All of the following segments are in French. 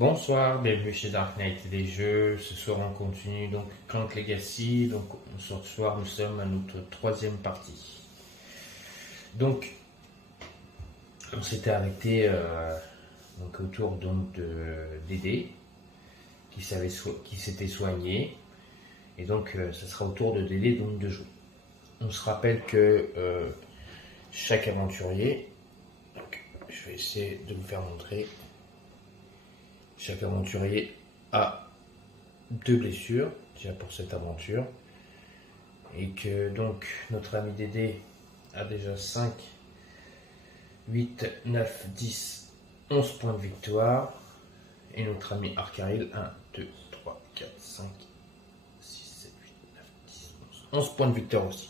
Bonsoir, bienvenue chez Dark Knight des jeux. Ce soir on continue donc Clank Legacy. Donc ce soir nous sommes à notre troisième partie. Donc on s'était arrêté donc autour donc de Dédé qui s'était soigné. Et donc ce sera au tour de Dédé donc de jouer. On se rappelle que chaque aventurier, donc, je vais essayer de vous faire montrer. Chaque aventurier a 2 blessures, déjà pour cette aventure. Et que donc notre ami Dédé a déjà 5, 8, 9, 10, 11 points de victoire. Et notre ami Arcaril, 1, 2, 3, 4, 5, 6, 7, 8, 9, 10, 11 points de victoire aussi.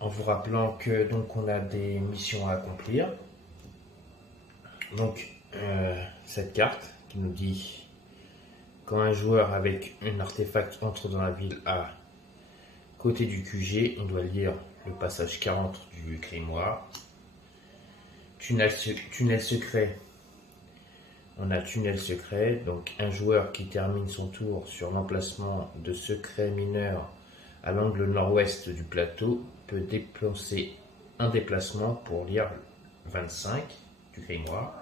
En vous rappelant que donc on a des missions à accomplir. Donc cette carte qui nous dit quand un joueur avec un artefact entre dans la ville à côté du QG, on doit lire le passage 40 du grimoire. Tunnel secret, on a tunnel secret, donc un joueur qui termine son tour sur l'emplacement de secret mineur à l'angle nord-ouest du plateau peut dépenser un déplacement pour lire 25 du grimoire.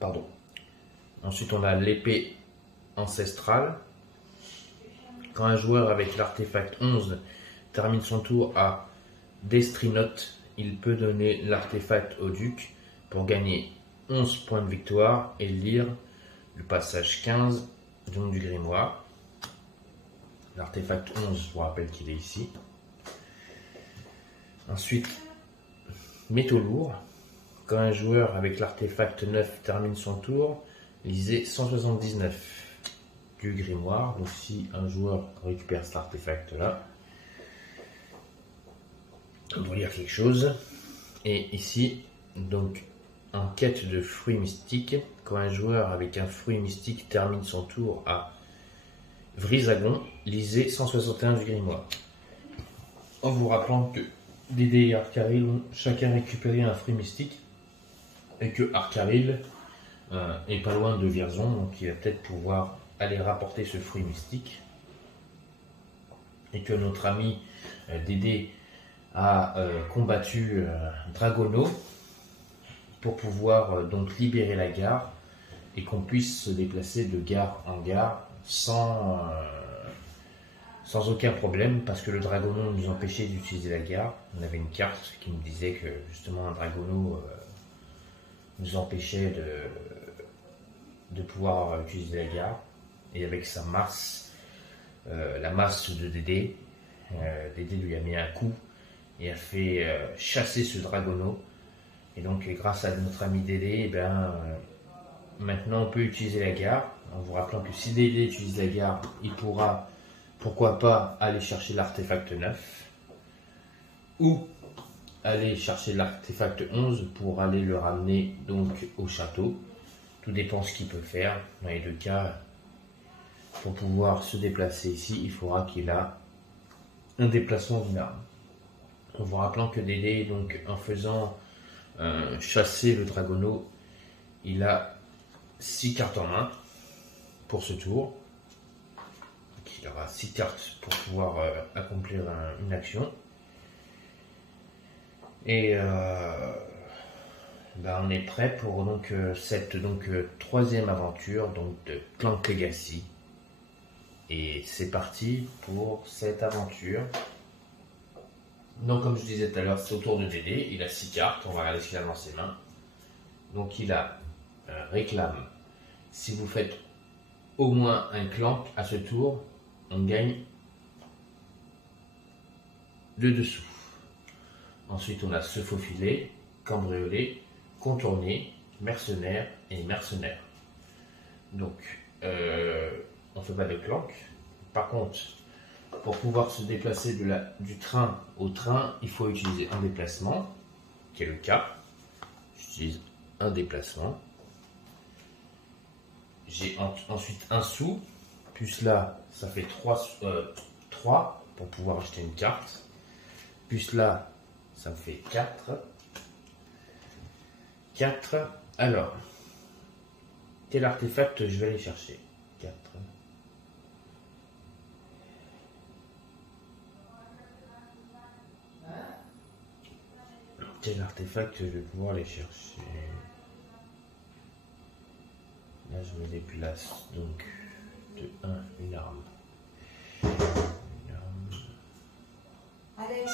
Pardon. Ensuite, on a l'épée ancestrale. Quand un joueur avec l'artefact 11 termine son tour à Destrinote, il peut donner l'artefact au duc pour gagner 11 points de victoire et lire le passage 15 donc du grimoire. L'artefact 11, je vous rappelle qu'il est ici. Ensuite, métaux lourds. Quand un joueur avec l'artefact 9 termine son tour, lisez 179 du grimoire. Donc si un joueur récupère cet artefact là, on doit lire quelque chose. Et ici, donc en quête de fruits mystiques, quand un joueur avec un fruit mystique termine son tour à Vrisagon, lisez 161 du grimoire. En vous rappelant que Dédé et Arcaril ont chacun récupéré un fruit mystique. Et que Arcaril est pas loin de Vierzon, donc il va peut-être pouvoir aller rapporter ce fruit mystique. Et que notre ami Dédé a combattu Dragono pour pouvoir donc libérer la gare et qu'on puisse se déplacer de gare en gare sans aucun problème, parce que le Dragono nous empêchait d'utiliser la gare. On avait une carte qui nous disait que justement un Dragono nous empêchait de pouvoir utiliser la gare. Et avec sa masse, la masse de Dédé, Dédé lui a mis un coup et a fait chasser ce Dragono. Et donc grâce à notre ami Dédé, maintenant on peut utiliser la gare, en vous rappelant que si Dédé utilise la gare, il pourra pourquoi pas aller chercher l'artefact 9 ou aller chercher l'artefact 11 pour aller le ramener donc au château. Tout dépend ce qu'il peut faire. Dans les deux cas, pour pouvoir se déplacer ici, il faudra qu'il a un déplacement d'une arme. En vous rappelant que Dédé, donc en faisant chasser le Dragono, il a 6 cartes en main pour ce tour. Donc, il aura 6 cartes pour pouvoir accomplir une action. Et on est prêt pour donc cette troisième aventure donc de Clank Legacy. Et c'est parti pour cette aventure. Donc comme je disais tout à l'heure, c'est au tour de Dédé. Il a 6 cartes, on va regarder ce qu'il a dans ses mains. Donc il a réclame. Si vous faites au moins un Clank à ce tour, on gagne 2 dessous. Ensuite, on a se faufiler, cambrioler, contourner, mercenaire et mercenaire. Donc, on ne fait pas de Clank. Par contre, pour pouvoir se déplacer du train au train, il faut utiliser un déplacement, qui est le cas. J'utilise un déplacement. J'ai ensuite un sou, plus là, ça fait 3 pour pouvoir acheter une carte. Plus là, ça me fait 4. 4. Alors, quel artefact je vais aller chercher? 4. Quel artefact je vais pouvoir aller chercher? Là, je me déplace. Donc, de 1, une arme. Une arme. Alex.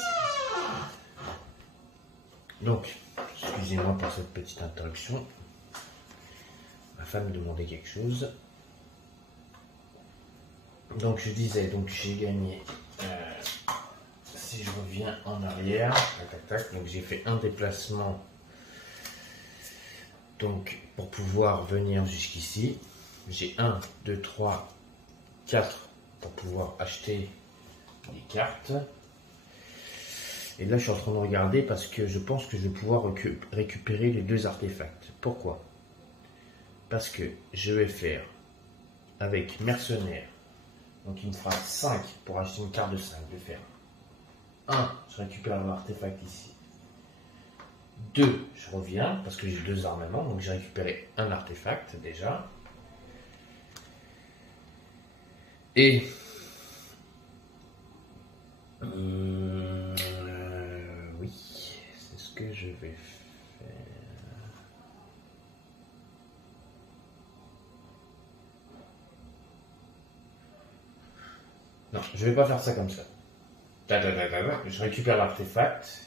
Donc, excusez-moi pour cette petite interruption. Ma femme me demandait quelque chose. Donc, je disais, donc j'ai gagné. Si je reviens en arrière, tac, tac, tac, donc j'ai fait un déplacement. Donc, pour pouvoir venir jusqu'ici, j'ai 1, 2, 3, 4 pour pouvoir acheter des cartes. Et là, je suis en train de regarder parce que je pense que je vais pouvoir récupérer les 2 artefacts. Pourquoi? Parce que je vais faire avec mercenaire. Donc, il me fera 5 pour acheter une carte de 5. Je vais faire 1, je récupère l'artefact ici. 2, je reviens parce que j'ai 2 armements. Donc, j'ai récupéré un artefact déjà. Et oui, c'est ce que je vais faire. Non, je vais pas faire ça comme ça. Je récupère l'artefact.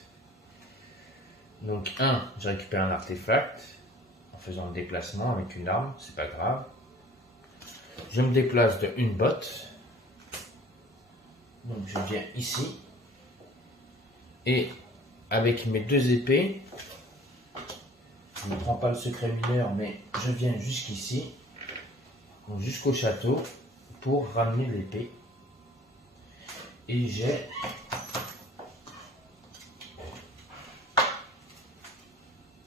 Donc 1, je récupère un artefact en faisant le déplacement avec une arme, c'est pas grave. Je me déplace de une botte. Donc je viens ici. Et avec mes 2 épées, je ne prends pas le secret mineur, mais je viens jusqu'ici, jusqu'au château, pour ramener l'épée. Et j'ai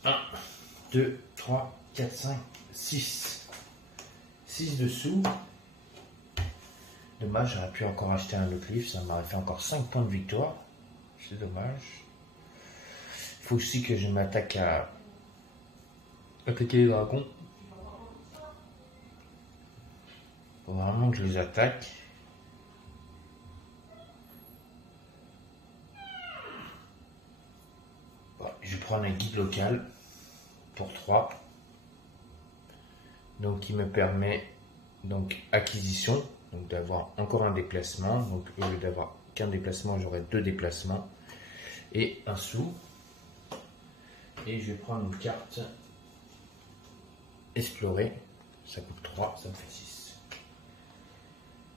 1, 2, 3, 4, 5, 6. 6 dessous. Dommage, j'aurais pu encore acheter un autre livre, ça m'aurait fait encore 5 points de victoire. C'est dommage. Il faut aussi que je m'attaque à attaquer les dragons. Faut vraiment que je les attaque. Bon, je vais prendre un guide local pour 3. Donc qui me permet donc acquisition, donc d'avoir encore un déplacement. Donc au lieu d'avoir qu'un déplacement, j'aurai 2 déplacements et un sou. Et je vais prendre une carte explorer, ça coûte 3, ça me fait 6.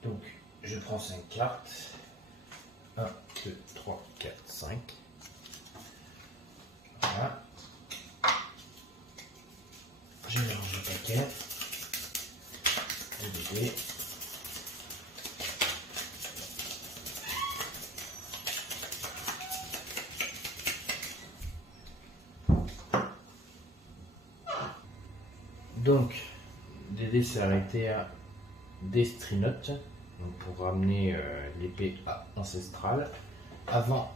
Donc je prends 5 cartes. 1, 2, 3, 4, 5. Voilà. Je mélange le paquet. Le bébé. Donc, Dédé s'est arrêté à Destrinote, donc pour ramener l'épée ancestrale. Avant,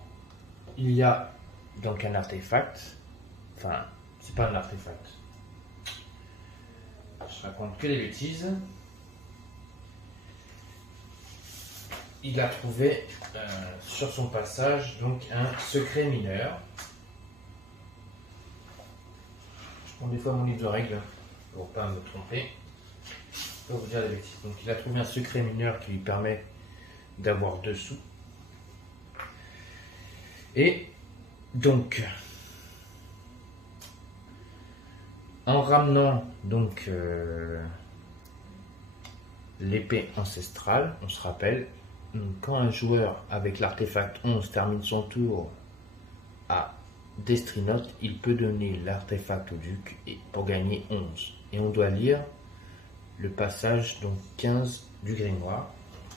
il y a donc un artefact. Enfin, c'est pas un artefact. Je raconte que des bêtises. Il a trouvé sur son passage donc un secret mineur. Je prends des fois mon livre de règles pour pas me tromper. Je peux vous dire des bêtises. Donc il a trouvé un secret mineur qui lui permet d'avoir 2 sous. Et donc en ramenant donc l'épée ancestrale, on se rappelle, quand un joueur avec l'artefact 11 termine son tour à Destrinote, il peut donner l'artefact au duc et pour gagner 11. Et on doit lire le passage donc 15 du grimoire.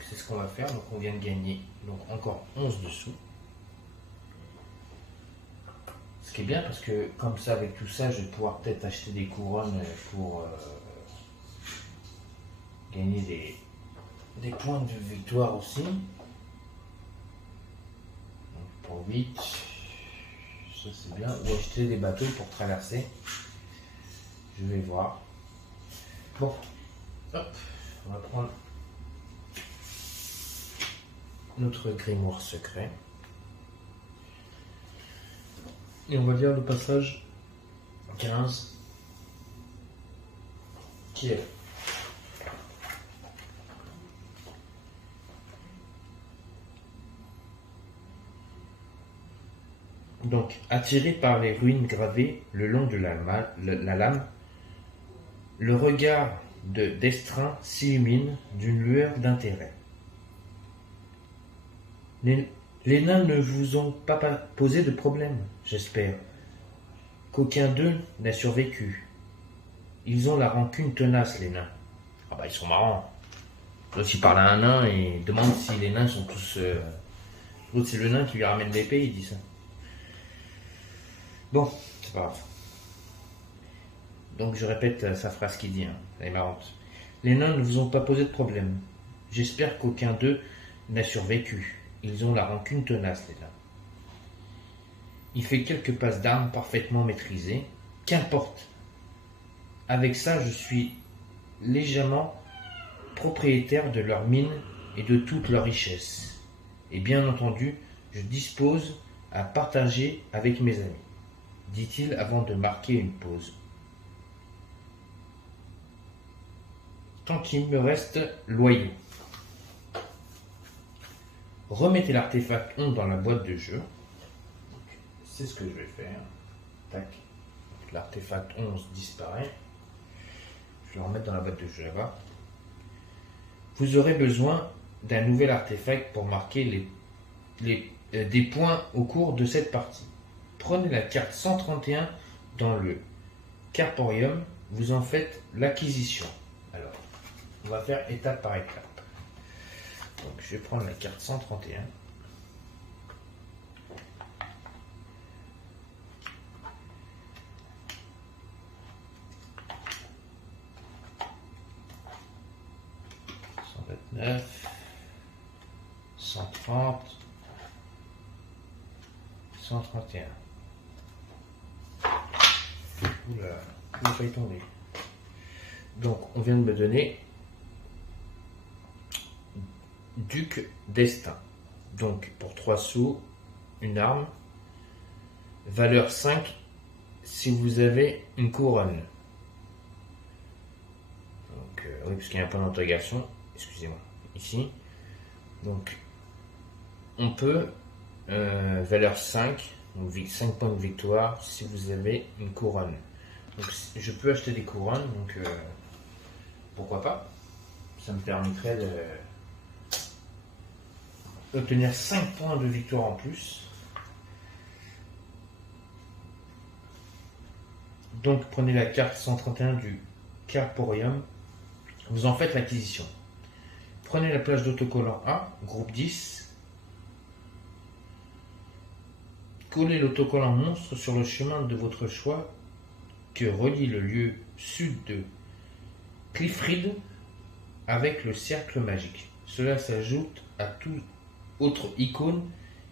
C'est ce qu'on va faire. Donc on vient de gagner donc encore 11 dessous. Ce qui est bien parce que comme ça, avec tout ça, je vais pouvoir peut-être acheter des couronnes pour gagner des points de victoire aussi. Donc pour 8, ça c'est bien. Ou acheter des bateaux pour traverser Je vais voir. Bon, hop, on va prendre notre grimoire secret. Et on va lire le passage 15 qui est donc attiré par les ruines gravées le long de la lame, le regard d'Estrin s'illumine d'une lueur d'intérêt. Les nains ne vous ont pas posé de problème, j'espère. Qu'aucun d'eux n'a survécu. Ils ont la rancune tenace, les nains. Ah bah ils sont marrants. L'autre il parle à un nain et demande si les nains sont tous... L'autre c'est le nain qui lui ramène l'épée, il dit ça. Bon, c'est pas grave. Donc je répète sa phrase qu'il dit, hein. Elle est marrante. Les nains ne vous ont pas posé de problème. J'espère qu'aucun d'eux n'a survécu. Ils ont la rancune tenace, les nains. Il fait quelques passes d'armes parfaitement maîtrisées. Qu'importe. Avec ça, je suis légèrement propriétaire de leurs mines et de toutes leurs richesses. Et bien entendu, je dispose à partager avec mes amis, dit-il avant de marquer une pause. Tant qu'il me reste loyaux. Remettez l'artefact 11 dans la boîte de jeu. C'est ce que je vais faire. Tac. L'artefact 11 disparaît. Je vais le remettre dans la boîte de jeu là-bas. Vous aurez besoin d'un nouvel artefact pour marquer des points au cours de cette partie. Prenez la carte 131 dans le Carporium. Vous en faites l'acquisition. Alors, on va faire étape par étape. Donc, je vais prendre la carte 131. « 130, 131. Oula, il n'a pas y tomber. Donc, on vient de me donner Duc d'Estaing. Donc, pour 3 sous, une arme. Valeur 5 si vous avez une couronne. Donc, oui, parce qu'il y a un point d'interrogation. Excusez-moi. Ici. Donc, on peut, valeur 5, donc 5 points de victoire si vous avez une couronne. Donc, je peux acheter des couronnes, donc pourquoi pas. Ça me permettrait d'obtenir 5 points de victoire en plus. Donc, prenez la carte 131 du Carporium. Vous en faites l'acquisition. Prenez la plage d'autocollant A, groupe 10. Collez l'autocollant monstre sur le chemin de votre choix que relie le lieu sud de Cliffrid avec le cercle magique. Cela s'ajoute à toute autre icône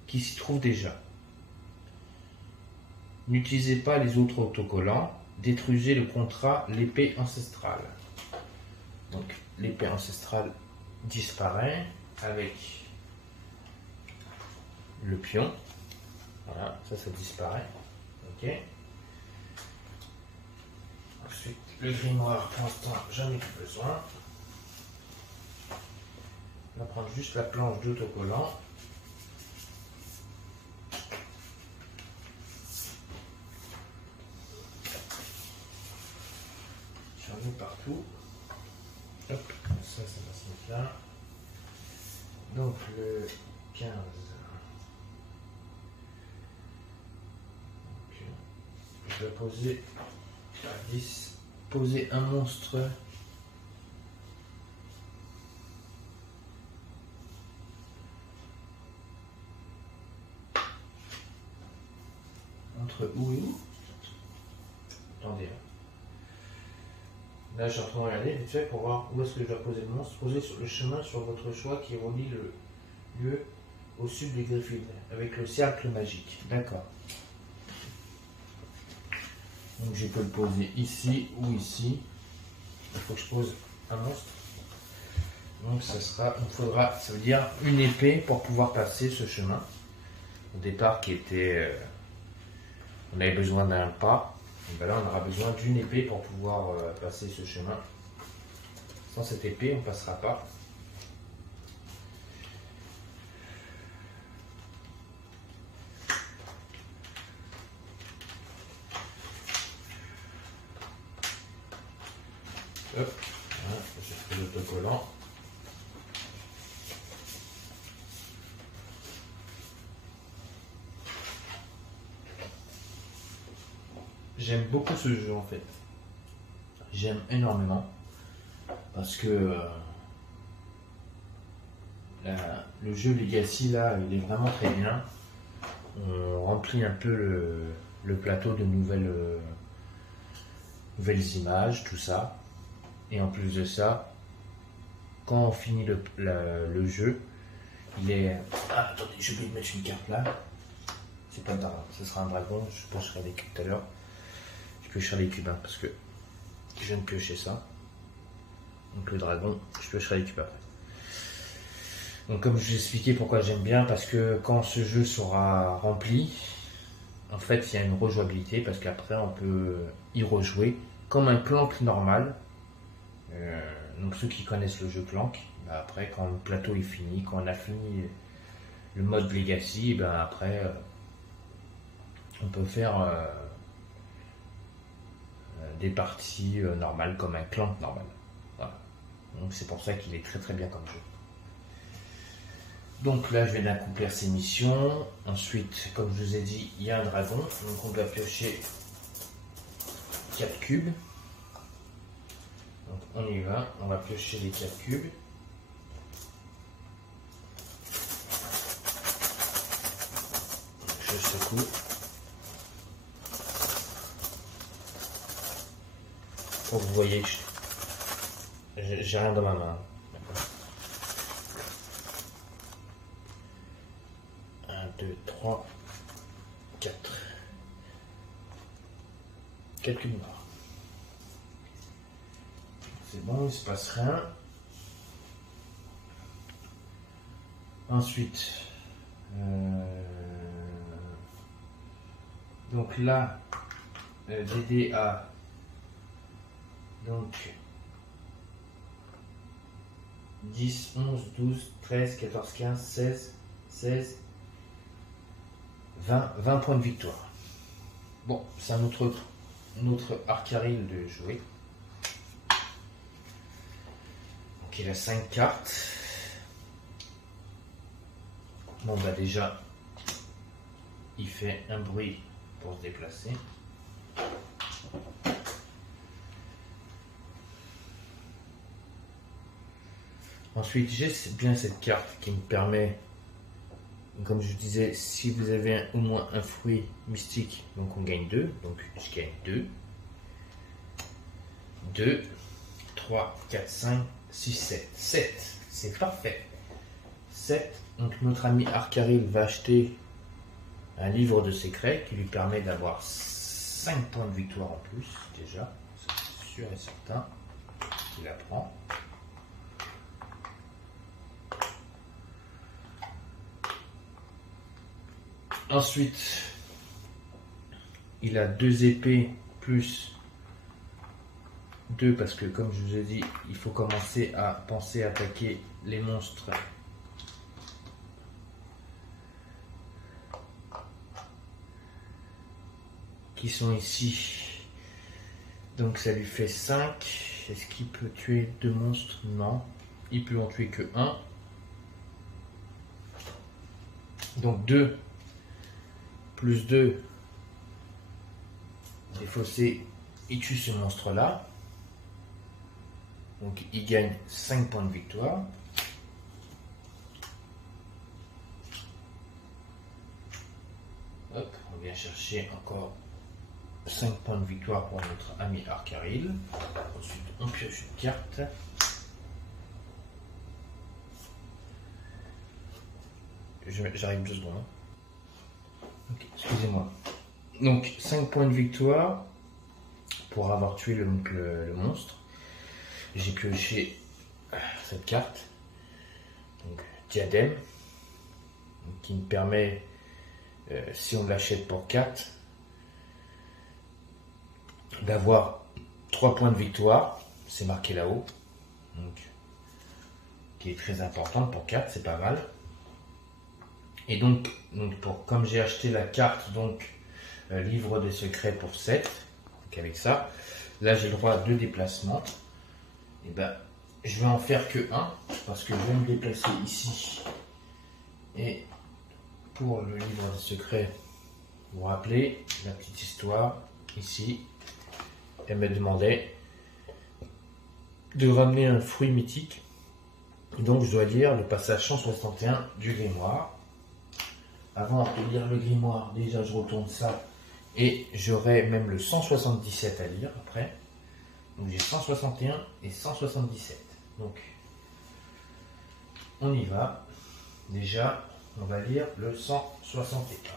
qui s'y trouve déjà. N'utilisez pas les autres autocollants. Détruisez le contrat l'épée ancestrale. Donc l'épée ancestrale disparaît avec le pion. Voilà, ça disparaît. Ok. Ensuite, le grimoire, pour l'instant, j'en ai plus besoin. On va prendre juste la planche d'autocollant. J'en ai partout. Hop, ça va se mettre là. Donc le 15. Okay. Je vais poser à 10. Poser un monstre. Entre où et où? Attendez. Là, je suis en train de regarder vite fait pour voir où est-ce que je dois poser le monstre. Posez sur le chemin sur votre choix qui relie le lieu au sud des Griffith avec le cercle magique. D'accord. Donc je peux le poser ici ou ici. Il faut que je pose un monstre. Donc ça sera, il faudra, ça veut dire une épée pour pouvoir passer ce chemin. Au départ qui était, on avait besoin d'un pas. Et ben là on aura besoin d'une épée pour pouvoir passer ce chemin. Sans cette épée on ne passera pas. Hop, voilà, j'ai fait l'autocollant. J'aime beaucoup ce jeu en fait. J'aime énormément parce que le jeu Legacy là, il est vraiment très bien. On remplit un peu le plateau de nouvelles images, tout ça. Et en plus de ça, quand on finit le jeu, il est... Ah, attendez, j'ai oublié de mettre une carte là. C'est pas un dragon, ce sera un dragon, je piocherai les cubes tout à l'heure. Je piocherai les cubes, hein, parce que je viens de piocher ça. Donc le dragon, je piocherai les cubes après. Donc comme je vous ai expliqué pourquoi j'aime bien, parce que quand ce jeu sera rempli, en fait il y a une rejouabilité, parce qu'après on peut y rejouer comme un Clank normal. Donc ceux qui connaissent le jeu Clank, bah après quand le plateau est fini, quand on a fini le mode Legacy, ben après on peut faire des parties normales comme un Clank normal. Voilà. Donc c'est pour ça qu'il est très très bien comme jeu. Donc là je viens d'accomplir ces missions. Ensuite, comme je vous ai dit, il y a un dragon, donc on doit piocher 4 cubes. Donc on y va, on va piocher les 4 cubes. Je secoue. Pour que vous voyez que j'ai rien dans ma main. 1, 2, 3, 4. 4 cubes noirs. C'est bon, il ne se passe rien. Ensuite, donc là, DD a donc 10, 11, 12, 13, 14, 15, 16, 16, 20 points de victoire. Bon, c'est un autre Arcaril de jouer. Donc il a 5 cartes. Bon bah déjà, il fait un bruit pour se déplacer. Ensuite, j'ai bien cette carte qui me permet, comme je disais, si vous avez au moins un fruit mystique, donc on gagne 2, donc je gagne 2. 2, 3, 4, 5, 6, 7. 7, c'est parfait. 7, donc notre ami Arcaril va acheter un livre de secrets qui lui permet d'avoir 5 points de victoire en plus, déjà, c'est sûr et certain. Il apprend. Ensuite, il a 2 épées plus 2 parce que comme je vous ai dit, il faut commencer à penser à attaquer les monstres qui sont ici. Donc ça lui fait 5. Est-ce qu'il peut tuer 2 monstres? Non. Il peut en tuer que 1. Donc 2 plus 2 défaussé, il tue ce monstre là. Donc il gagne 5 points de victoire. Hop, on vient chercher encore 5 points de victoire pour notre ami Arcaril. Ensuite on pioche une carte. J'arrive 2 secondes. Okay, excusez-moi. Donc 5 points de victoire. pour avoir tué le monstre. J'ai pioché cette carte, donc diadème, donc, qui me permet, si on l'achète pour 4, d'avoir 3 points de victoire, c'est marqué là-haut, donc, qui est très important pour 4, c'est pas mal. Et donc comme j'ai acheté la carte, livre des secrets pour 7, donc avec ça, là j'ai le droit à 2 déplacements. Et ben, je vais en faire que 1, parce que je vais me déplacer ici. Et pour le livre des secrets, vous vous rappelez la petite histoire ici, elle me demandait de ramener un fruit mythique. Donc je dois lire le passage 161 du grimoire. Avant de lire le grimoire, déjà je retourne ça et j'aurai même le 177 à lire après. Donc j'ai 161 et 177. Donc on y va. Déjà, on va lire le 161.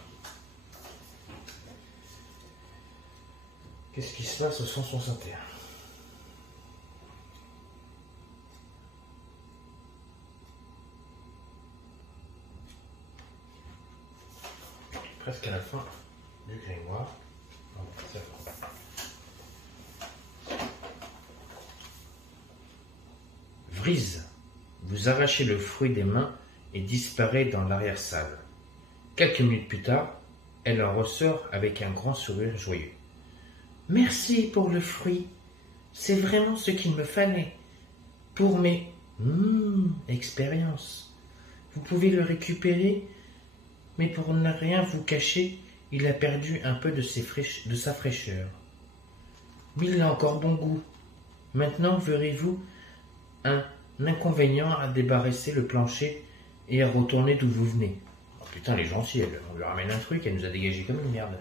Qu'est-ce qui se passe au 161? Presque à la fin du grimoire. Vrise, vous arrachez le fruit des mains et disparaît dans l'arrière-salle. Quelques minutes plus tard, elle en ressort avec un grand sourire joyeux. Merci pour le fruit. C'est vraiment ce qu'il me fallait. Pour mes expériences. Vous pouvez le récupérer, mais pour ne rien vous cacher, il a perdu un peu de sa fraîcheur. Mais il a encore bon goût. Maintenant, verrez-vous un inconvénient à débarrasser le plancher et à retourner d'où vous venez. Oh putain, les gentils, on lui ramène un truc, elle nous a dégagé comme une merde.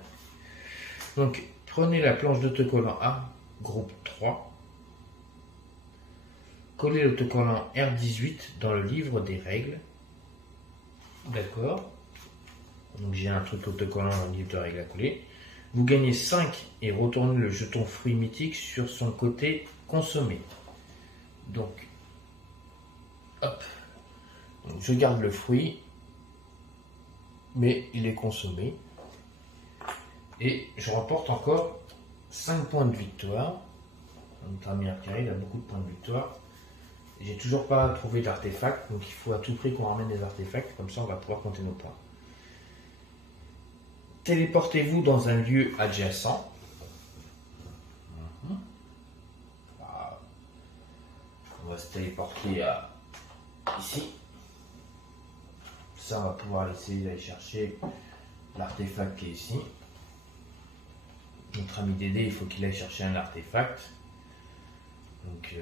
Donc, prenez la planche d'autocollant A, groupe 3. Collez l'autocollant R18 dans le livre des règles. D'accord. Donc j'ai un truc autocollant dans le livre de règles à coller. Vous gagnez 5 et retournez le jeton fruit mythique sur son côté consommé. Donc, hop. Donc, je garde le fruit, mais il est consommé. Et je remporte encore 5 points de victoire. Notre ami Arcari, il a beaucoup de points de victoire. J'ai toujours pas trouvé d'artefact, donc il faut à tout prix qu'on ramène des artefacts, comme ça on va pouvoir compter nos points. Téléportez-vous dans un lieu adjacent. On va se téléporter à ici. Ça, on va pouvoir essayer d'aller chercher l'artefact qui est ici. Notre ami Dédé, il faut qu'il aille chercher un artefact. Donc,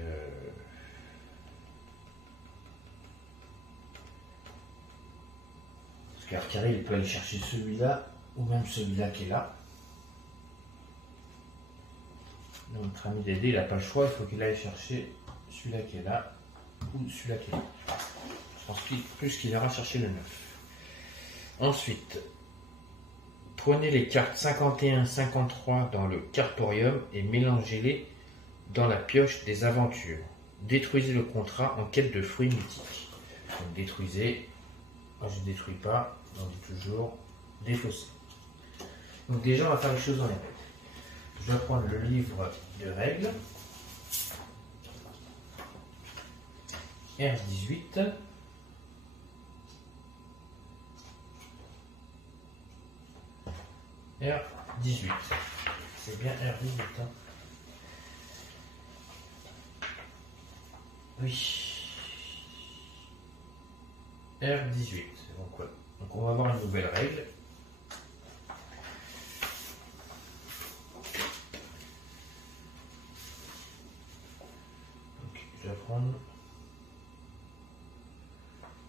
parce qu'Arcari, il peut aller chercher celui-là, ou même celui-là qui est là. Donc, notre ami Dédé, il n'a pas le choix, il faut qu'il aille chercher celui-là qui est là, ou celui-là qui est là. Je pense plus qu'il ira chercher le 9. Ensuite, prenez les cartes 51-53 dans le cartorium et mélangez-les dans la pioche des aventures. Détruisez le contrat en quête de fruits mythiques. Donc détruisez, moi je ne détruis pas, on dit toujours défausser. Donc déjà on va faire les choses dans les règles. Je vais prendre le livre de règles. R18. R18. C'est bien R18. Hein. Oui. R18. Donc, ouais. Donc on va avoir une nouvelle règle. Donc je vais prendre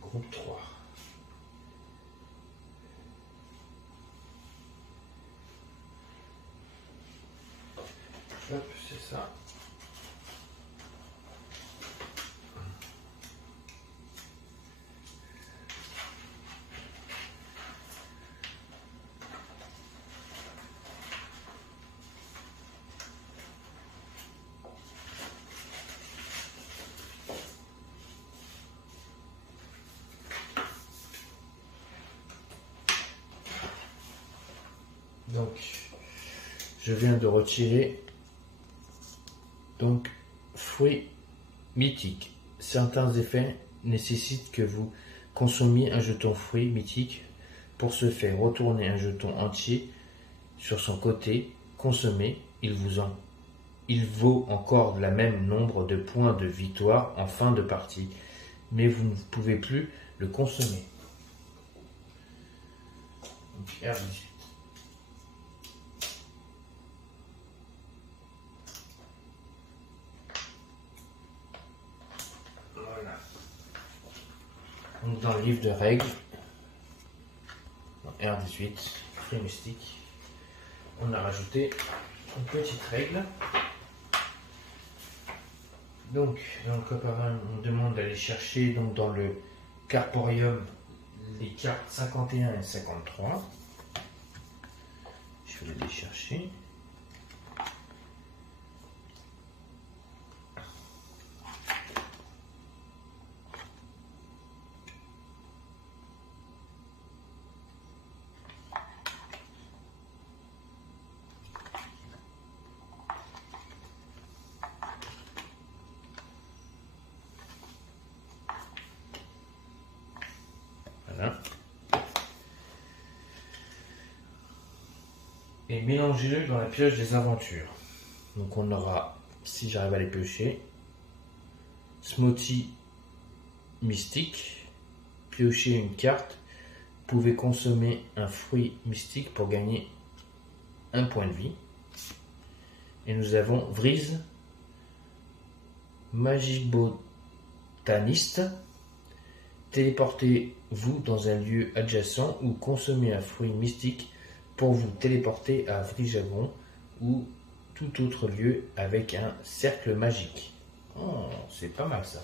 groupe 3. Hop, c'est ça. je viens de retirer donc fruits mythiques. Certains effets nécessitent que vous consommiez un jeton fruit mythique. Pour ce faire, retournez un jeton entier sur son côté. Consommez, il vaut encore le même nombre de points de victoire en fin de partie, mais vous ne pouvez plus le consommer. Donc, R18. Voilà. Donc, dans le livre de règles, dans R18, fruits mystiques, on a rajouté une petite règle. Donc, dans le copain, on demande d'aller chercher donc, dans le Carporium les cartes 51 et 53. Je vais les chercher. Voilà. Et mélangez-le dans la pioche des aventures. Donc on aura, si j'arrive à les piocher, smoothie mystique, piocher une carte, vous pouvez consommer un fruit mystique pour gagner un point de vie. Et nous avons Vrise, Magibotaniste, téléportez-vous dans un lieu adjacent ou consommez un fruit mystique pour vous téléporter à Vrijagon ou tout autre lieu avec un cercle magique. Oh, c'est pas mal ça.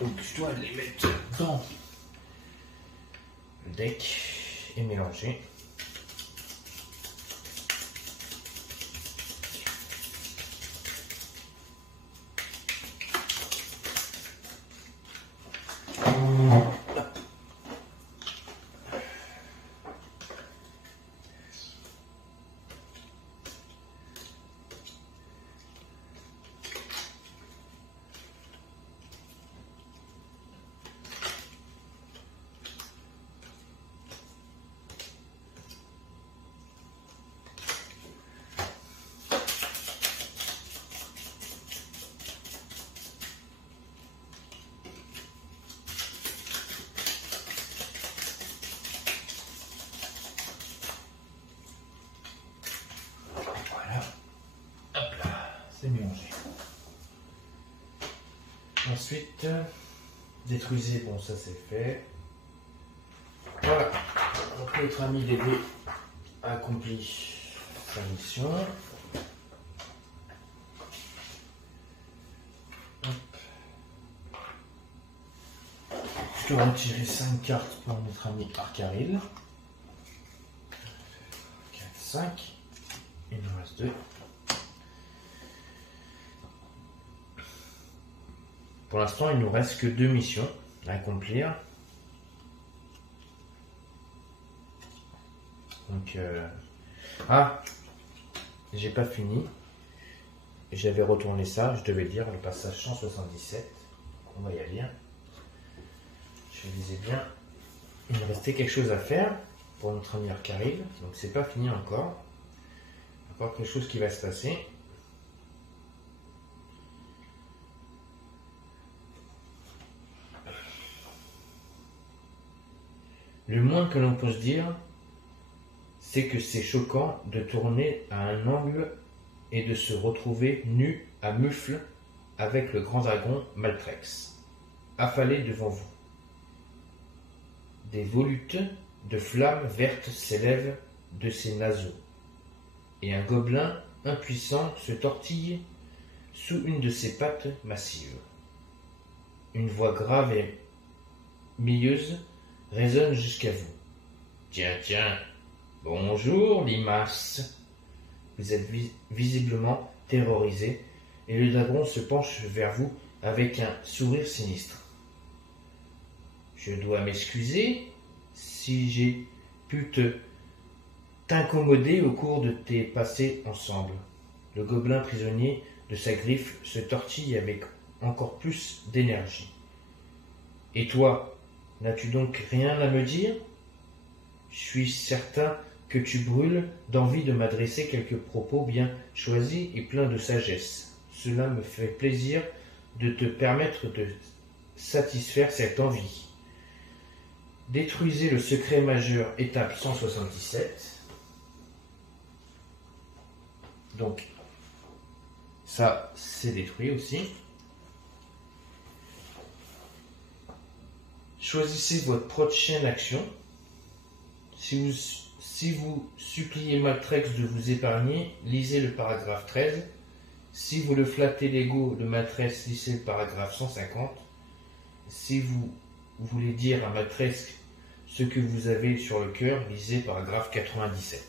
Donc je dois les mettre dans le deck et mélanger. C'est mélangé. Ensuite, détruisez, bon ça c'est fait. Voilà, donc notre ami Dédé a accompli sa mission. Hop. Je dois retirer 5 cartes pour notre ami Arcaril. 4, 5. Il nous reste 2. Pour l'instant, il ne nous reste que 2 missions à accomplir. Donc, j'ai pas fini. J'avais retourné ça, je devais lire le passage 177. On va y aller. Je lisais bien. Il me restait quelque chose à faire pour notre ami Arcaril. Donc, c'est pas fini encore. Encore quelque chose qui va se passer. Le moins que l'on peut se dire, c'est que c'est choquant de tourner à un angle et de se retrouver nu à mufle avec le grand dragon Maltrex, affalé devant vous. Des volutes de flammes vertes s'élèvent de ses naseaux, et un gobelin impuissant se tortille sous une de ses pattes massives. Une voix grave et mieuse résonne jusqu'à vous. Tiens, tiens, bonjour, limace. Vous êtes visiblement terrorisé, et le dragon se penche vers vous avec un sourire sinistre. Je dois m'excuser si j'ai pu te t'incommoder au cours de tes passés ensemble. Le gobelin prisonnier de sa griffe se tortille avec encore plus d'énergie. Et toi, n'as-tu donc rien à me dire? Je suis certain que tu brûles d'envie de m'adresser quelques propos bien choisis et pleins de sagesse. Cela me fait plaisir de te permettre de satisfaire cette envie. Détruisez le secret majeur, étape 177. Donc, ça, c'est détruit aussi. Choisissez votre prochaine action. Si vous suppliez Maltrex de vous épargner, lisez le paragraphe 13. Si vous le flattez l'ego de Maltrex, lisez le paragraphe 150. Si vous voulez dire à Maltrex ce que vous avez sur le cœur, lisez paragraphe 97.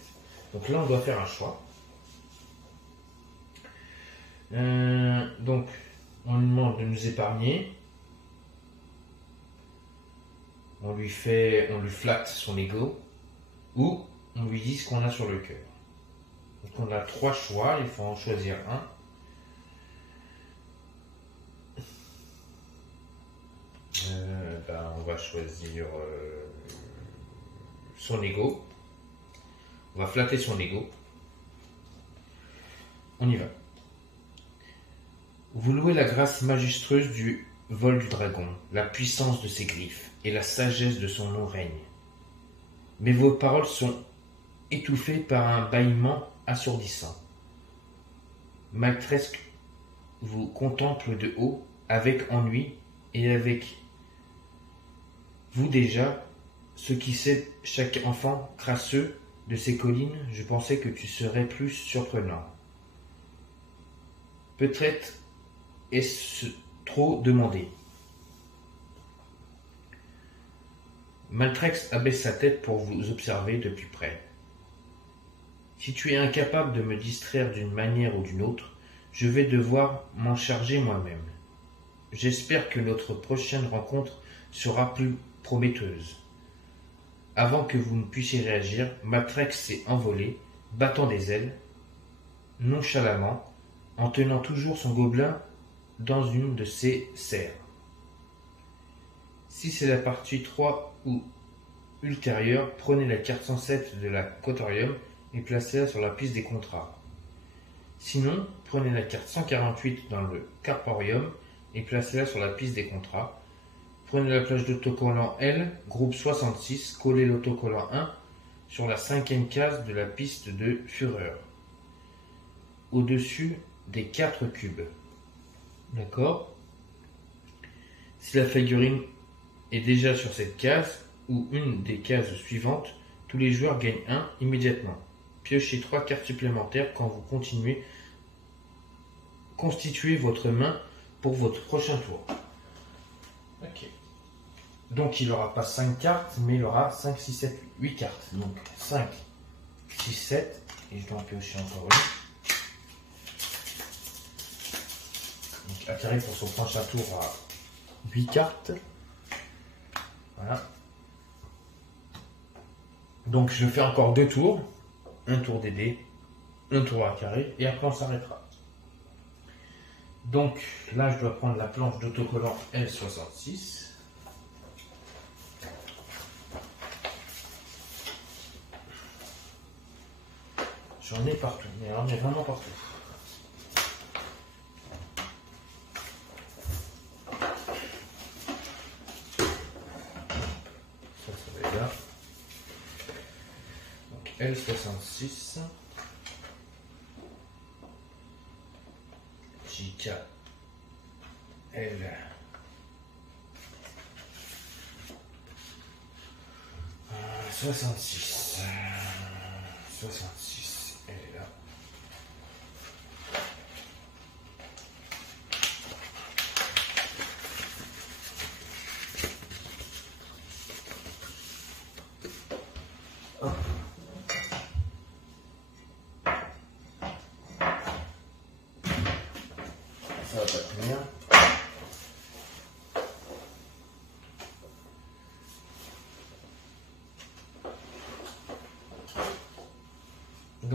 Donc là, on doit faire un choix. Donc, on lui demande de nous épargner. On lui flatte son ego. Ou on lui dit ce qu'on a sur le cœur. Donc on a 3 choix, il faut en choisir un. On va choisir son ego. On va flatter son ego. On y va. Vous louez la grâce majestueuse du vol du dragon, la puissance de ses griffes et la sagesse de son nom règne. Mais vos paroles sont étouffées par un bâillement assourdissant. Maltrex vous contemple de haut, avec ennui, et avec vous déjà, ce qui sait chaque enfant crasseux de ces collines, je pensais que tu serais plus surprenant. Peut-être est-ce trop demandé. Maltrex abaisse sa tête pour vous observer de plus près. Si tu es incapable de me distraire d'une manière ou d'une autre, je vais devoir m'en charger moi-même. J'espère que notre prochaine rencontre sera plus prometteuse. Avant que vous ne puissiez réagir, Maltrex s'est envolé, battant des ailes, nonchalamment, en tenant toujours son gobelin dans une de ses serres. Si c'est la partie 3 ou ultérieure, prenez la carte 107 de la Cotorium et placez-la sur la piste des contrats. Sinon, prenez la carte 148 dans le Carporium et placez-la sur la piste des contrats. Prenez la plage d'autocollant L, groupe 66, collez l'autocollant 1 sur la 5e case de la piste de Fureur, au-dessus des 4 cubes. D'accord? Si la figurine est déjà sur cette case ou une des cases suivantes, tous les joueurs gagnent 1 immédiatement. Piochez 3 cartes supplémentaires quand vous constituez votre main pour votre prochain tour. Ok. Donc il n'aura pas 5 cartes, mais il aura 5, 6, 7, 8 cartes. Donc 5, 6, 7, et je dois en piocher encore une. Donc atterrir pour son prochain tour à 8 cartes. Voilà. Donc je fais encore 2 tours. Un tour des dés, un tour à carré, et après on s'arrêtera. Donc là je dois prendre la planche d'autocollant L66. J'en ai partout, mais alors j'en ai vraiment partout. Ça va être là. Donc L66. JK L 66. 66, elle est là. Hop. Ça va pas tenir.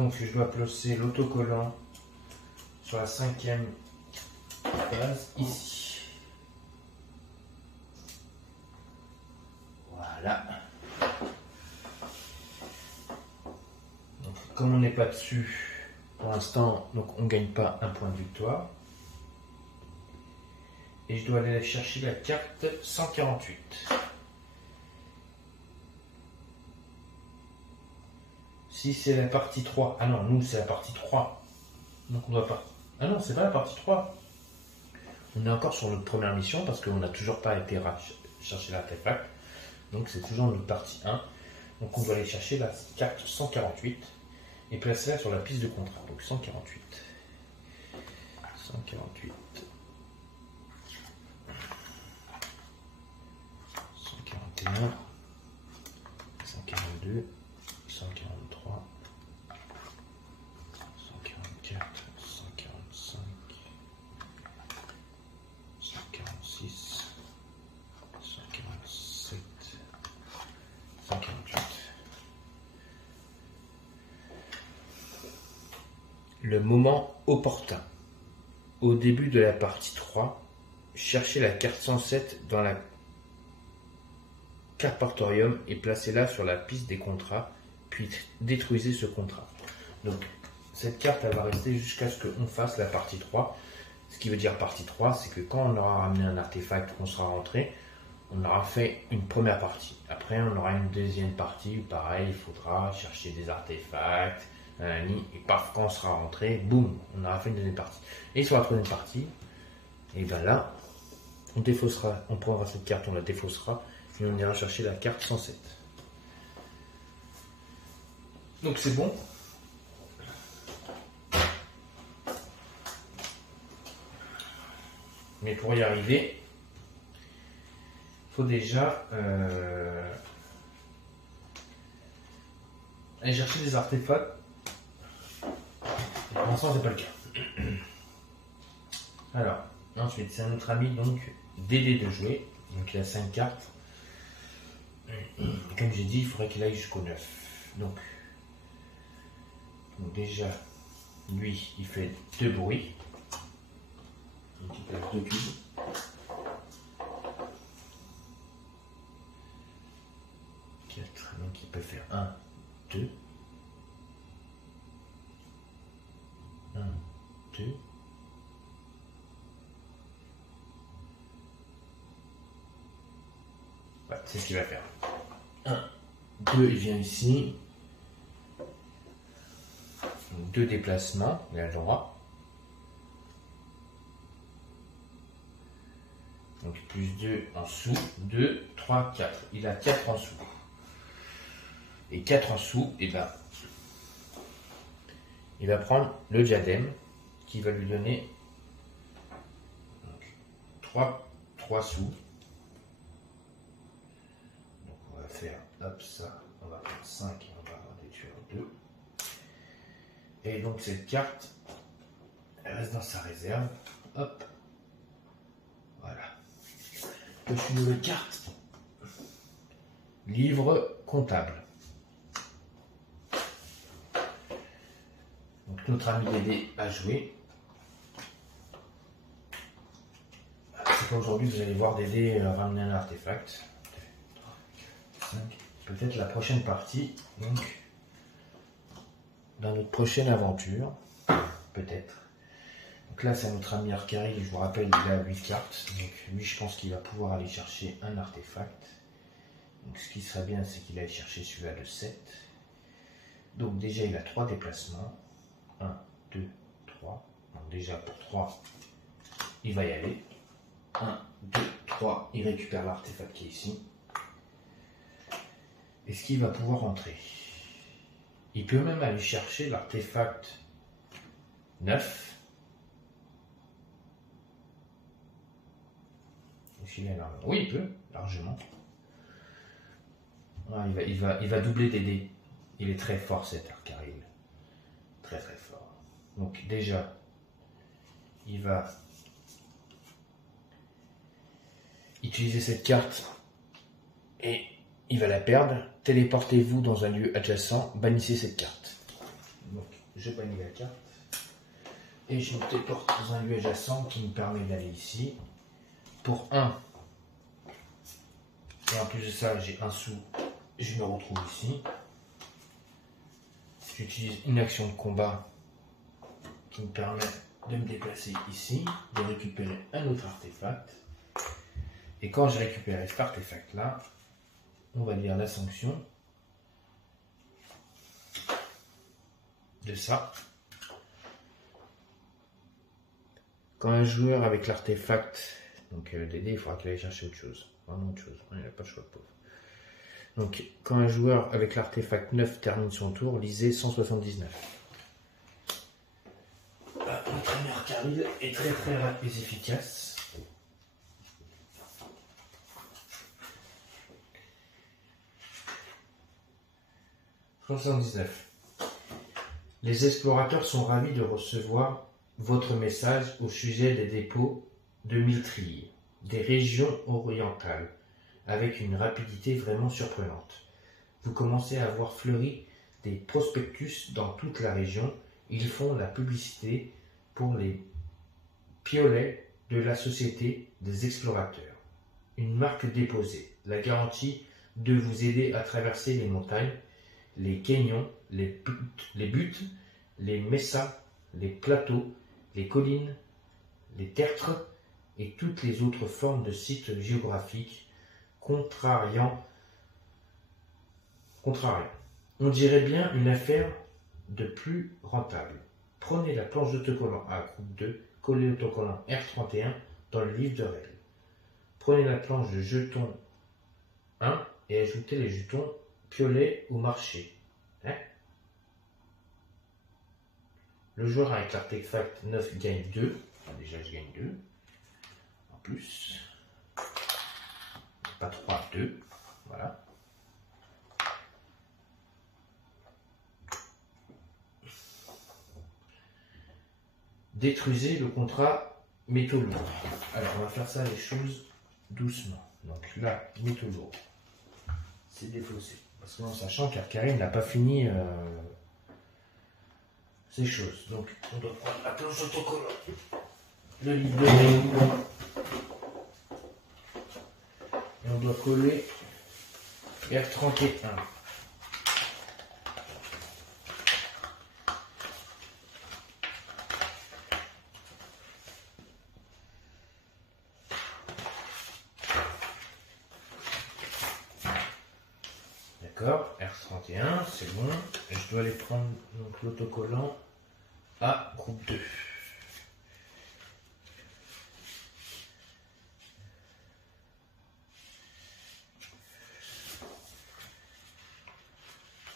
Donc je dois placer l'autocollant sur la 5e case ici. Voilà. Donc, comme on n'est pas dessus pour l'instant, donc on ne gagne pas un point de victoire. Et je dois aller chercher la carte 148. Si c'est la partie 3, ah non, nous c'est la partie 3. Donc on doit pas. Ah non, c'est pas la partie 3. On est encore sur notre première mission parce qu'on n'a toujours pas été chercher l'artefact. Donc c'est toujours notre partie 1. Donc on doit aller chercher la carte 148 et placer la sur la piste de contrat. Donc 148. 148. 141. 142. 143. 144. 145. 146. 147. 148. Le moment opportun. Au début de la partie 3, cherchez la carte 107 dans la carportorium et placez-la sur la piste des contrats, puis détruisez ce contrat. Donc, cette carte, elle va rester jusqu'à ce qu'on fasse la partie 3. Ce qui veut dire partie 3, c'est que quand on aura ramené un artefact, qu'on sera rentré, on aura fait une première partie. Après, on aura une deuxième partie où pareil, il faudra chercher des artefacts, et paf, quand on sera rentré, boum, on aura fait une deuxième partie. Et sur la troisième partie, et bien là, on défaussera, on prendra cette carte, on la défaussera, et on ira chercher la carte 107. Donc c'est bon. Mais pour y arriver, il faut déjà aller chercher des artefacts. Pour l'instant, c'est pas le cas. Alors, ensuite, c'est à notre ami donc Dédé de jouer. Donc il a 5 cartes. Comme j'ai dit, il faudrait qu'il aille jusqu'au 9. Donc déjà, lui, il fait 2 bruits. Donc il place 2 cubes. Donc il peut faire 1, 2. 1, 2. Ouais, c'est ce qu'il va faire. 1, 2, il vient ici. 2 déplacements, il a le droit. Donc plus 2 en dessous. 2, 3, 4. Il a 4 en dessous. Et 4 en dessous, et ben, il va prendre le diadème qui va lui donner 3 sous. Donc on va faire hop ça, on va prendre 5 et on va détruire 2. Et donc cette carte, elle reste dans sa réserve. Hop. Voilà. Donc une nouvelle carte. Livre comptable. Donc notre ami Dédé a joué. C'est qu'aujourd'hui vous allez voir Dédé ramener un artefact. 5. Peut-être la prochaine partie. Donc dans notre prochaine aventure. Peut-être. Donc là c'est notre ami Arcari, je vous rappelle, il a 8 cartes. Donc lui je pense qu'il va pouvoir aller chercher un artefact. Donc ce qui serait bien c'est qu'il aille chercher celui-là de 7. Donc déjà il a 3 déplacements. 1, 2, 3. Donc déjà pour 3, il va y aller. 1, 2, 3. Il récupère l'artefact qui est ici. Est-ce qu'il va pouvoir entrer? Il peut même aller chercher l'artefact 9. Oui, il peut, largement. Ah, il va doubler Dédé. Il est très fort cet Arcari. Très très fort. Donc déjà, il va utiliser cette carte et il va la perdre. Téléportez-vous dans un lieu adjacent, bannissez cette carte. Donc je bannis la carte. Et je me téléporte dans un lieu adjacent qui me permet d'aller ici. Pour 1. Et en plus de ça, j'ai un sou. Je me retrouve ici. J'utilise une action de combat qui me permet de me déplacer ici, de récupérer un autre artefact. Et quand j'ai récupéré cet artefact là, on va lire la sanction de ça. Quand un joueur avec l'artefact, donc DD, il faudra qu'il aille chercher autre chose. Vraiment autre chose. Il n'a pas le choix, pauvre. Donc, quand un joueur avec l'artefact 9 termine son tour, lisez 179. L'entraîneur Karil est très rapide et efficace. « 79. Les explorateurs sont ravis de recevoir votre message au sujet des dépôts de Miltrilles, des régions orientales, avec une rapidité vraiment surprenante. Vous commencez à voir fleurir des prospectus dans toute la région. Ils font la publicité pour les piolets de la Société des explorateurs. Une marque déposée, la garantie de vous aider à traverser les montagnes, les canyons, les buttes, les messas, les plateaux, les collines, les tertres et toutes les autres formes de sites géographiques contrariant. On dirait bien une affaire de plus rentable. Prenez la planche d'autocollant A, groupe 2, collez l'autocollant R31 dans le livre de règles. Prenez la planche de jetons 1 et ajoutez les jetons piolets au marché. Le joueur avec l'artefact 9 gagne 2. Enfin, déjà, je gagne 2. En plus. Pas 3, 2. Voilà. Détruisez le contrat métaux lourds. Alors, on va faire ça les choses doucement. Donc là, métaux lourds. C'est défaussé. Parce que en sachant qu'Arkarim n'a pas fini ces choses. Donc, on doit prendre la planche d'autocollant. Le livre de règles. Et on doit coller R31. D'accord, R31, c'est bon. Et je dois aller prendre donc l'autocollant A, groupe 2.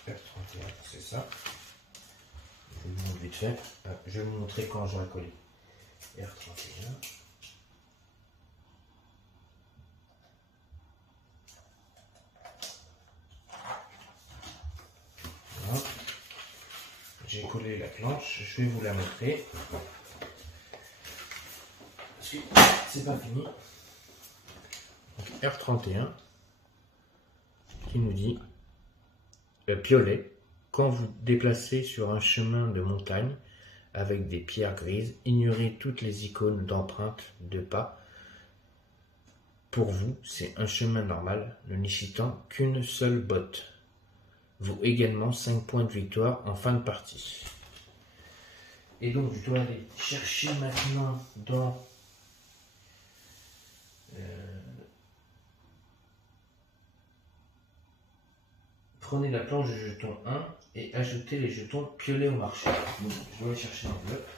R31, c'est ça. Je vous montre vite fait. Je vais vous montrer quand j'aurai collé. R31. J'ai collé la planche, je vais vous la montrer. Parce que c'est pas fini. Donc R31 qui nous dit piolet, quand vous déplacez sur un chemin de montagne avec des pierres grises, ignorez toutes les icônes d'empreintes de pas. Pour vous, c'est un chemin normal, ne nécessitant qu'une seule botte. Vaut également 5 points de victoire en fin de partie. Et donc je dois aller chercher maintenant dans prenez la planche de jetons 1 et ajoutez les jetons piolets au marché. Donc, je dois aller chercher l'enveloppe.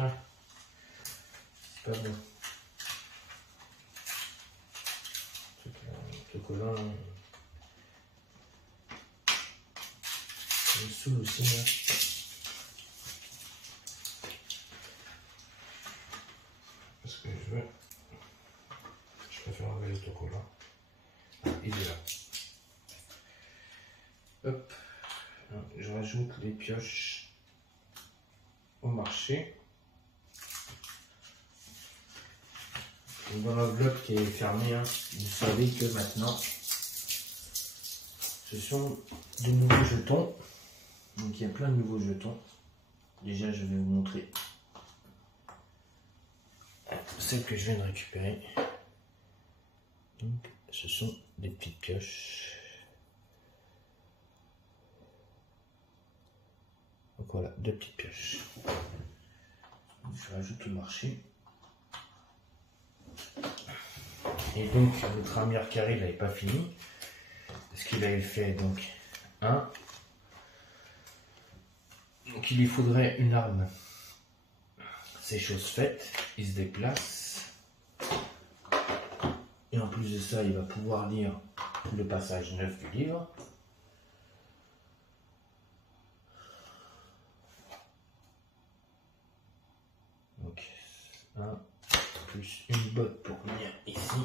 Ah, c'est pas bon. Autocollant. saoule aussi. Là. Parce que je préfère enlever l'autocollant. Il est là. Hop. Je rajoute les pioches au marché. Dans l'enveloppe qui est fermée, hein, vous savez que maintenant, ce sont de nouveaux jetons. Donc il y a plein de nouveaux jetons. Déjà, je vais vous montrer celle que je viens de récupérer. Donc, ce sont des petites pioches. Donc voilà, 2 petites pioches. Je rajoute au marché. Et donc notre ami carré il n'avait pas fini. Parce qu'il avait fait donc 1. Donc il lui faudrait une arme. C'est chose faite. Il se déplace. Et en plus de ça, il va pouvoir lire le passage 9 du livre. Donc 1 plus une botte pour venir ici.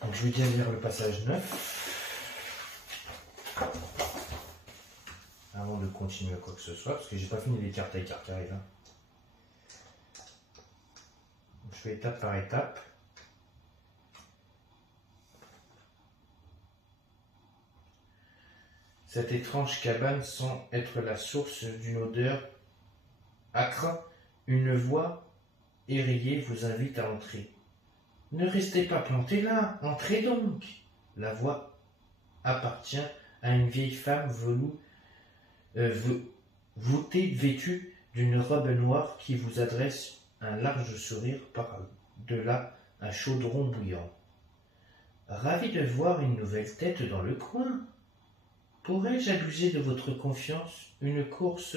Donc je vais bien lire le passage 9 avant de continuer quoi que ce soit, parce que j'ai pas fini les cartes avec cartes qui arrivent. Donc, je fais étape par étape. Cette étrange cabane semble être la source d'une odeur âcre. Une voix éraillée vous invite à entrer. Ne restez pas planté là, entrez donc. La voix appartient à une vieille femme voûtée, vêtue d'une robe noire qui vous adresse un large sourire par-delà un chaudron bouillant. Ravi de voir une nouvelle tête dans le coin. Pourrais-je abuser de votre confiance? Une course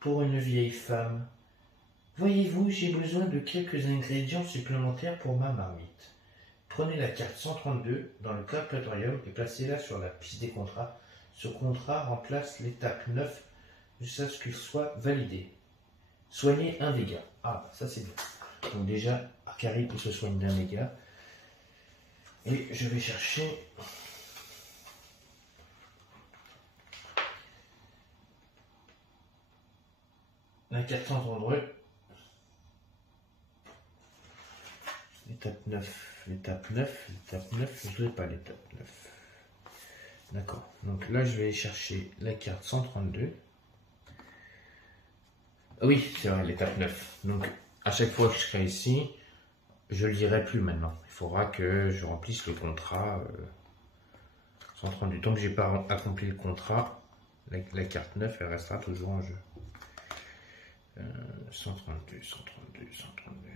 pour une vieille femme. Voyez-vous, j'ai besoin de quelques ingrédients supplémentaires pour ma marmite. Prenez la carte 132 dans le carpétorium et placez-la sur la piste des contrats. Ce contrat remplace l'étape 9 jusqu'à ce qu'il soit validé. Soignez un dégât. Ah, ça c'est bien. Donc déjà, Akari peut se soigner d'un dégât. Et je vais chercher la carte 132. L'étape 9, l'étape 9, l'étape 9, je ne voudrais pas l'étape 9. D'accord, donc là je vais chercher la carte 132. Ah oui, c'est vrai, l'étape 9. Donc à chaque fois que je serai ici, je ne le lirai plus maintenant. Il faudra que je remplisse le contrat 132. Tant que je n'ai pas accompli le contrat, la carte 9 elle restera toujours en jeu. 132, 132, 132.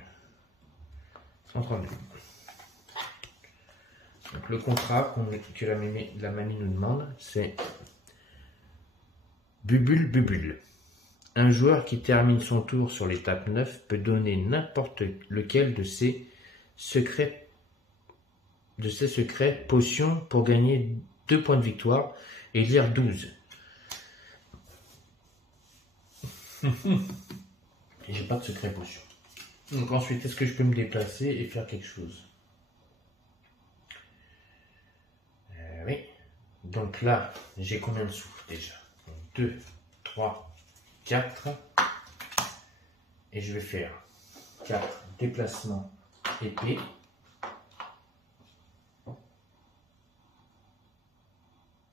132. Donc le contrat que la mamie nous demande, c'est Bubule Bubule. Un joueur qui termine son tour sur l'étape 9 peut donner n'importe lequel de ses secrets potions pour gagner 2 points de victoire et lire 12. J'ai pas de secret potion. Donc ensuite, est-ce que je peux me déplacer et faire quelque chose? Oui. Donc là, j'ai combien de sous déjà? 2, 3, 4. Et je vais faire 4 déplacements épée.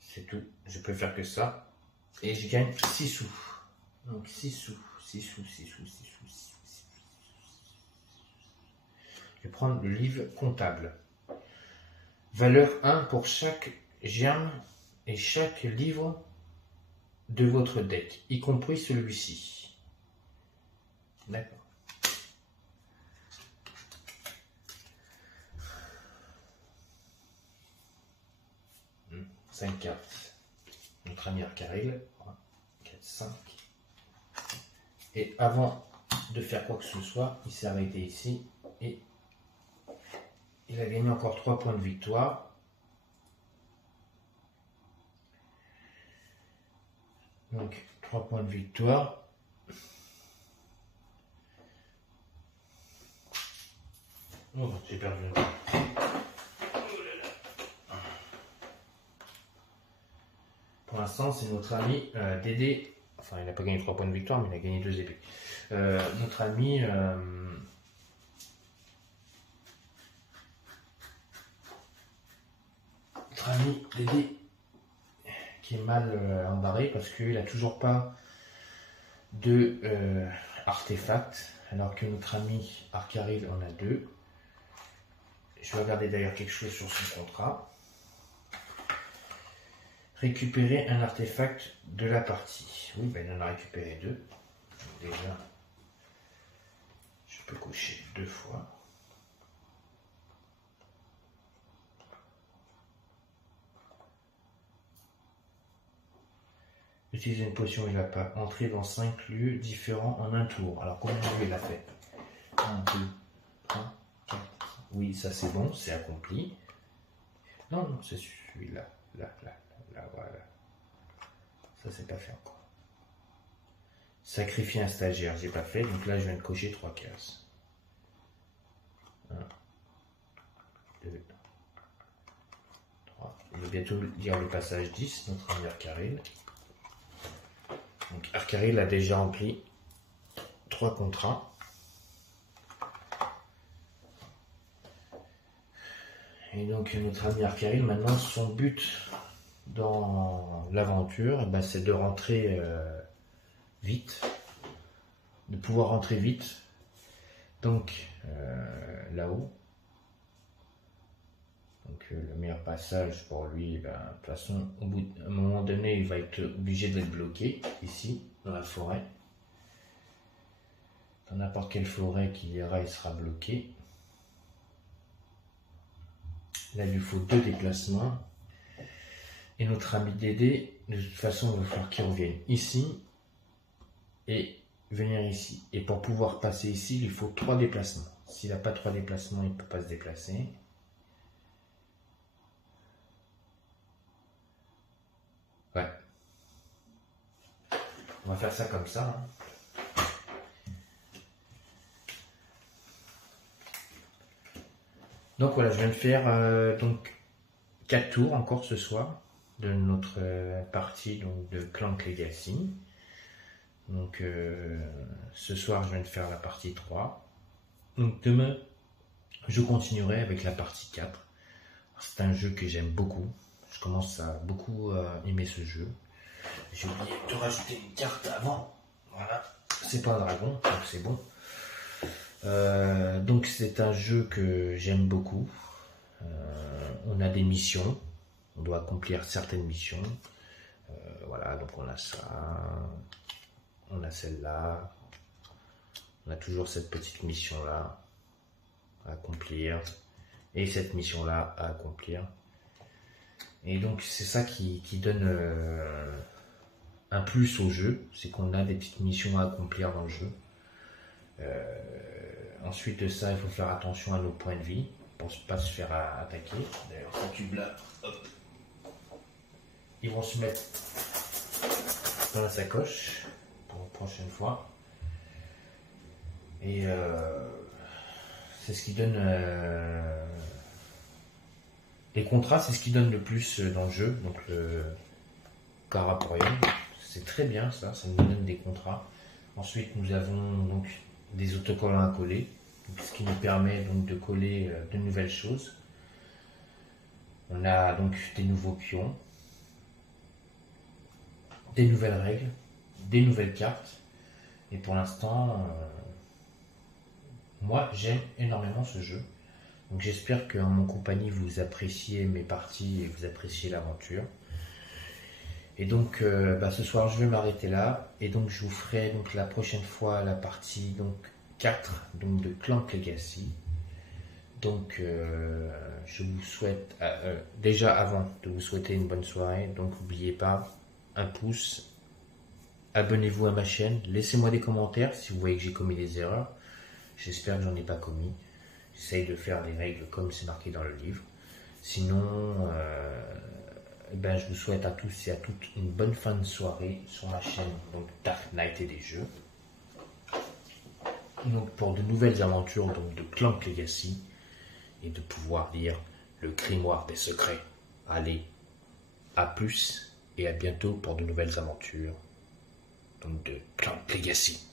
C'est tout. Je peux faire que ça. Et je gagne 6 sous. Donc 6 sous, 6 sous, 6 sous, 6 sous, 6 sous. Je vais prendre le livre comptable. Valeur 1 pour chaque germe et chaque livre de votre deck, y compris celui-ci. D'accord. Mmh. 5 cartes. Notre ami Arcaril. 3, 4, 5. Et avant de faire quoi que ce soit, il s'est arrêté ici et il a gagné encore 3 points de victoire. Donc 3 points de victoire. Oh, j'ai perdu. Pour l'instant, c'est notre ami Dédé. Enfin, il n'a pas gagné 3 points de victoire, mais il a gagné 2 épées. Notre ami Dédé qui est mal embarré parce qu'il n'a toujours pas de artefacts, alors que notre ami Arcaril en a 2. Je vais regarder d'ailleurs quelque chose sur son contrat. Récupérer un artefact de la partie. Oui, ben il en a récupéré 2. Donc déjà, je peux cocher 2 fois. Utiliser une potion, il n'a pas. Entrer dans 5 lieux différents en un tour. Alors combien il a fait? 1, 2, 3, 4. Oui, ça c'est bon, c'est accompli. Non, non, c'est celui-là. Là, voilà. Ça, c'est pas fait encore. Sacrifier un stagiaire, j'ai pas fait. Donc là, je viens de cocher 3 cases. 1, 2, 3. Je vais bientôt lire le passage 10, notre ami Arcaril. Donc Arcaril a déjà rempli 3 contrats. Et donc notre ami Arcaril, maintenant, son but dans l'aventure, ben, c'est de rentrer vite, de pouvoir rentrer vite. Donc là-haut. Donc le meilleur passage pour lui, ben, de toute façon, à un moment donné, il va être obligé d'être bloqué, ici, dans la forêt. Dans n'importe quelle forêt qu'il ira, il sera bloqué. Là, il lui faut 2 déplacements. Et notre ami Dédé, de toute façon, il va falloir qu'il revienne ici et venir ici. Et pour pouvoir passer ici, il lui faut 3 déplacements. S'il n'a pas 3 déplacements, il ne peut pas se déplacer. Ouais. On va faire ça comme ça. Hein. Donc voilà, je viens de faire donc 4 tours encore ce soir de notre partie donc, de Clank Legacy. Donc ce soir, je viens de faire la partie 3. Donc demain, je continuerai avec la partie 4. C'est un jeu que j'aime beaucoup. Je commence à beaucoup aimer ce jeu. J'ai oublié de rajouter une carte avant. Voilà. C'est pas un dragon, donc c'est bon. Donc c'est un jeu que j'aime beaucoup. On a des missions. On doit accomplir certaines missions. Voilà, donc on a ça. On a celle-là. On a toujours cette petite mission-là à accomplir. Et cette mission-là à accomplir. Et donc c'est ça qui donne un plus au jeu. C'est qu'on a des petites missions à accomplir dans le jeu. Ensuite de ça, il faut faire attention à nos points de vie pour ne pas se faire attaquer. D'ailleurs, ce tube-là, ils vont se mettre dans la sacoche pour la prochaine fois. Et c'est ce qui donne les contrats, c'est ce qui donne le plus dans le jeu. Donc le Caraporium, c'est très bien ça nous donne des contrats. Ensuite, nous avons donc des autocollants à coller, donc, ce qui nous permet donc de coller de nouvelles choses. On a donc des nouveaux pions, des nouvelles règles, des nouvelles cartes. Et pour l'instant, moi j'aime énormément ce jeu. Donc j'espère qu'en mon compagnie vous appréciez mes parties et vous appréciez l'aventure. Et donc ce soir je vais m'arrêter là. Et donc je vous ferai donc la prochaine fois la partie donc 4 donc de Clank Legacy. Donc je vous souhaite déjà avant de vous souhaiter une bonne soirée. Donc n'oubliez pas un pouce, abonnez-vous à ma chaîne, laissez-moi des commentaires si vous voyez que j'ai commis des erreurs. J'espère que j'en ai pas commis. J'essaye de faire les règles comme c'est marqué dans le livre. Sinon eh ben, je vous souhaite à tous et à toutes une bonne fin de soirée sur ma chaîne donc Dark Knight et des jeux. Donc pour de nouvelles aventures donc de Clank Legacy et de pouvoir lire le grimoire des secrets. Allez, à plus et à bientôt pour de nouvelles aventures donc de Clank Legacy.